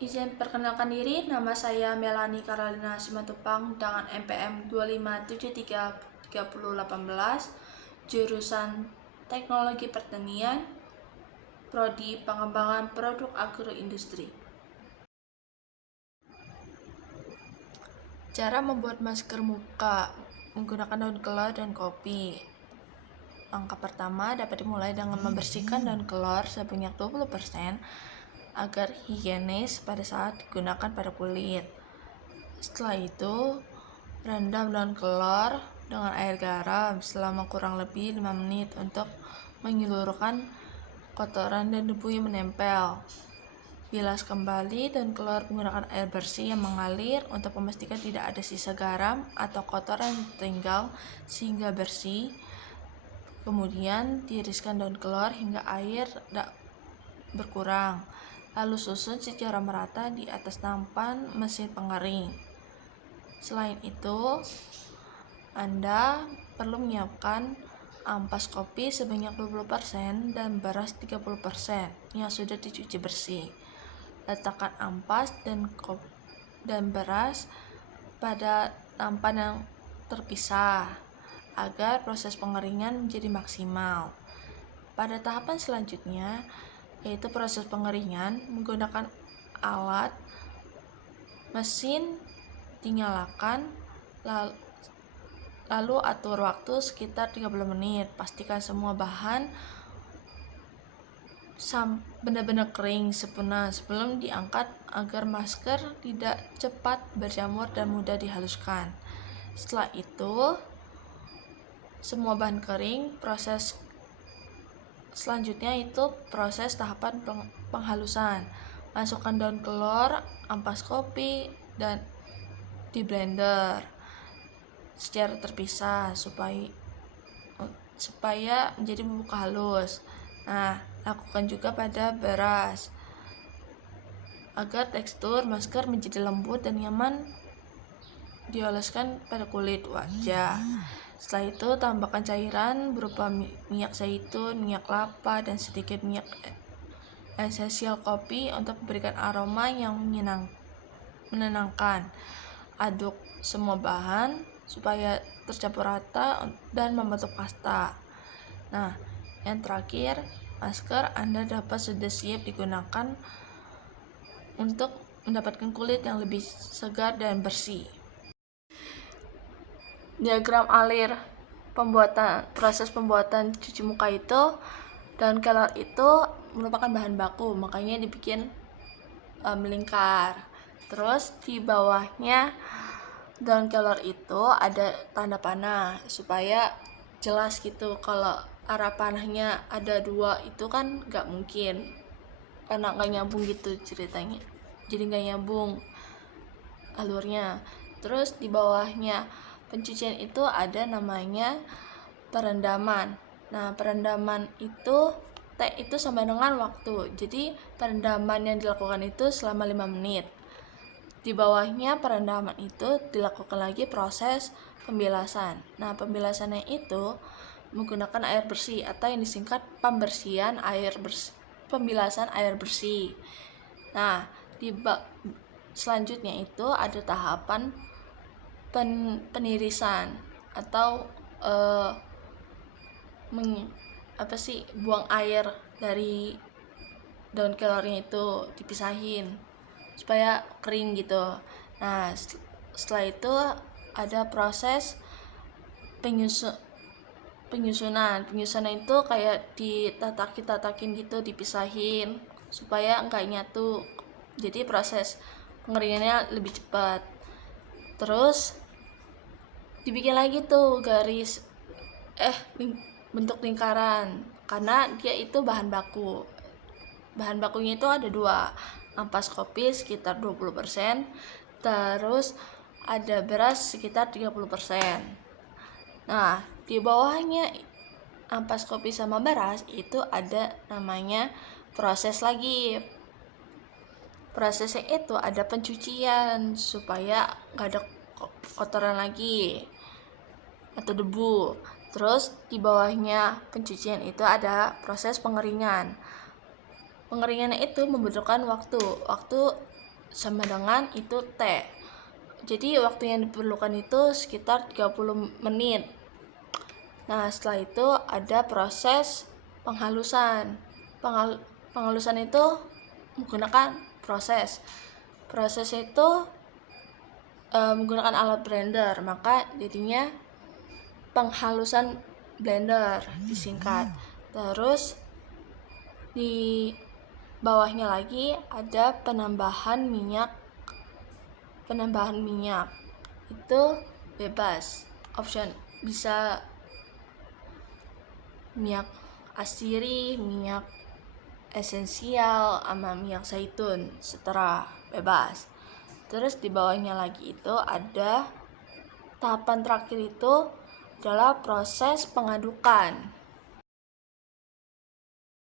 Izin perkenalkan diri, nama saya Melani Carolina Simatupang dengan NPM 257333018, jurusan Teknologi Pertanian, Prodi Pengembangan Produk Agroindustri. Cara membuat masker muka menggunakan daun kelor dan kopi. Langkah pertama dapat dimulai dengan membersihkan daun kelor sebanyak 20% agar higienis pada saat digunakan pada kulit. Setelah itu, rendam daun kelor dengan air garam selama kurang lebih 5 menit untuk menyeluruhkan kotoran dan debu yang menempel. Bilas kembali daun kelor menggunakan air bersih yang mengalir untuk memastikan tidak ada sisa garam atau kotoran yang tertinggal sehingga bersih. Kemudian tiriskan daun kelor hingga air berkurang, lalu susun secara merata di atas nampan mesin pengering. Selain itu, Anda perlu menyiapkan ampas kopi sebanyak 20% dan beras 30% yang sudah dicuci bersih. Letakkan ampas dan beras pada nampan yang terpisah agar proses pengeringan menjadi maksimal. Pada tahapan selanjutnya, yaitu proses pengeringan menggunakan alat mesin dinyalakan, lalu atur waktu sekitar 30 menit. Pastikan semua bahan benar-benar kering sempurna sebelum diangkat agar masker tidak cepat berjamur dan mudah dihaluskan. Setelah itu, semua bahan kering, proses selanjutnya itu proses tahapan penghalusan. Masukkan daun kelor, ampas kopi, dan di blender secara terpisah supaya menjadi bubuk halus. Nah, lakukan juga pada beras agar tekstur masker menjadi lembut dan nyaman dioleskan pada kulit wajah. Setelah itu, tambahkan cairan berupa minyak zaitun, minyak kelapa, dan sedikit minyak esensial kopi untuk memberikan aroma yang menenangkan. Aduk semua bahan supaya tercampur rata dan membentuk pasta. Nah, yang terakhir, masker Anda dapat sudah siap digunakan untuk mendapatkan kulit yang lebih segar dan bersih. Diagram alir proses pembuatan cuci muka itu, daun kelor itu merupakan bahan baku, makanya dibikin melingkar. Terus di bawahnya daun kelor itu ada tanda panah supaya jelas gitu. Kalau arah panahnya ada dua itu kan nggak mungkin, karena nggak nyambung gitu ceritanya, jadi nggak nyambung alurnya. Terus di bawahnya pencucian itu ada namanya perendaman. Nah, perendaman itu T itu sama dengan waktu. Jadi perendaman yang dilakukan itu selama 5 menit. Di bawahnya perendaman itu dilakukan lagi proses pembilasan. Nah, pembilasannya itu menggunakan air bersih atau yang disingkat pembilasan air bersih. Nah, selanjutnya itu ada tahapan penirisan atau buang air dari daun kelornya itu, dipisahin supaya kering gitu. Nah, setelah itu ada proses penyusunan itu kayak ditatakin gitu, dipisahin supaya enggak nyatu, jadi proses pengeringannya lebih cepat. Terus dibikin lagi tuh bentuk lingkaran, karena dia itu bahan bakunya itu ada dua, ampas kopi sekitar 20%, terus ada beras sekitar 30%. Nah, di bawahnya ampas kopi sama beras itu ada namanya proses lagi. Prosesnya itu ada pencucian supaya nggak ada kotoran lagi atau debu. Terus di bawahnya pencucian itu ada proses pengeringan. Pengeringannya itu membutuhkan waktu sama dengan itu T. Jadi waktu yang diperlukan itu sekitar 30 menit. Nah, setelah itu ada proses penghalusan. Penghalusan itu menggunakan proses itu menggunakan alat blender, maka jadinya penghalusan blender disingkat. Terus di bawahnya lagi ada penambahan minyak. Itu bebas, option, bisa minyak asiri, minyak esensial, sama minyak zaitun, setera, bebas. Terus di bawahnya lagi itu ada tahapan terakhir, itu adalah proses pengadukan.